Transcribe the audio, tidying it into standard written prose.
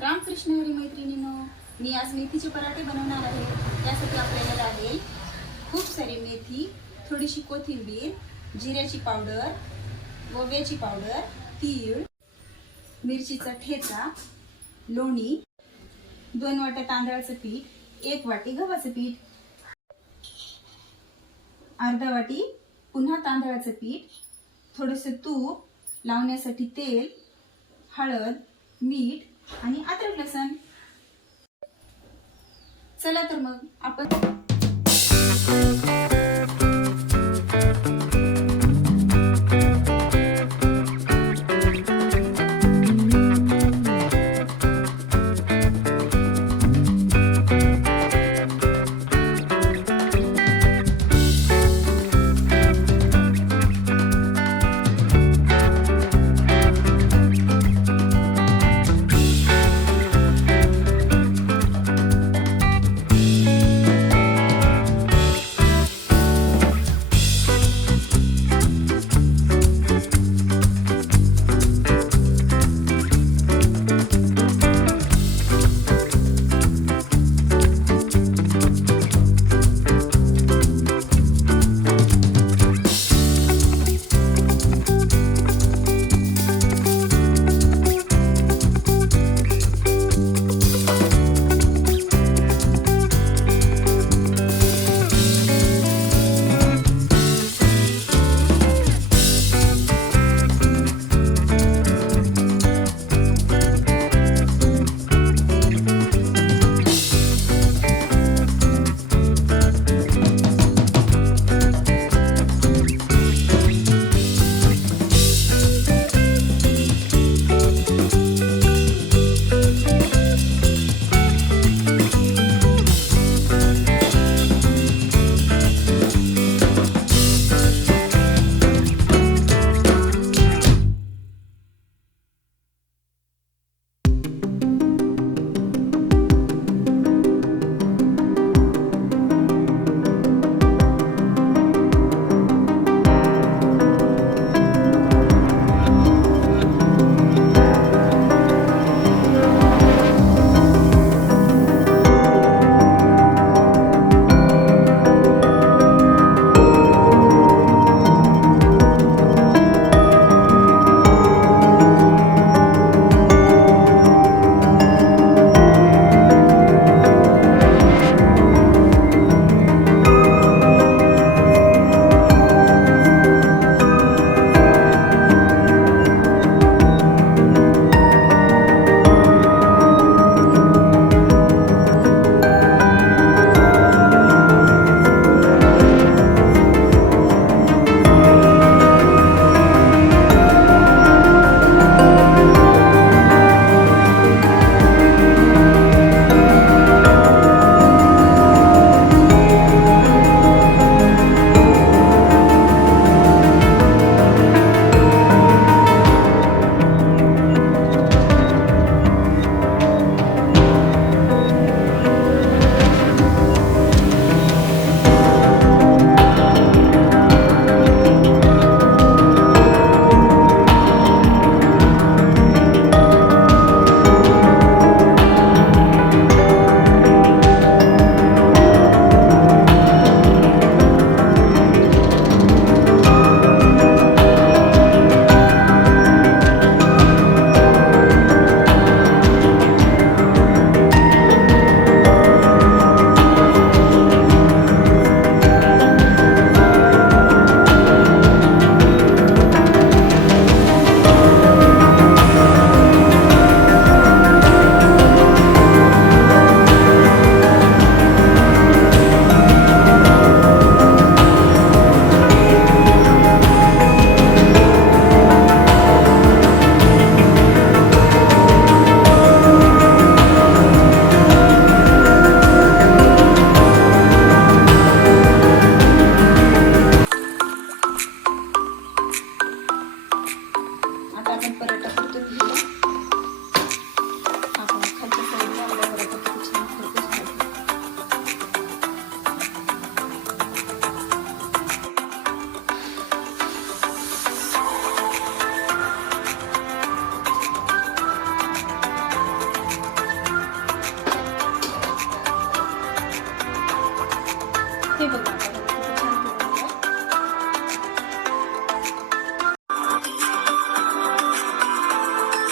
रामकृष्ण हरी मैत्रिणींनो, मी आज मेथीचे पराठे बनवणार आहे। त्यासाठी आपल्याला लागेल खूप सारी मेथी, थोडीशी कोथिंबीर, जिऱ्याची पावडर, ओव्याची पावडर, तीळ, मिरचीचा ठेचा, लोणी, 2 वाट्या तांदळाचं पीठ, 1 वाटी गव्हाचं पीठ, अर्धा वाटी पुन्हा तांदळाचं पीठ, थोडेसे तूप, लावण्यासाठी तेल, हळद, मीठ आणि अद्रक लसण। चला तर मग आपण हे बघा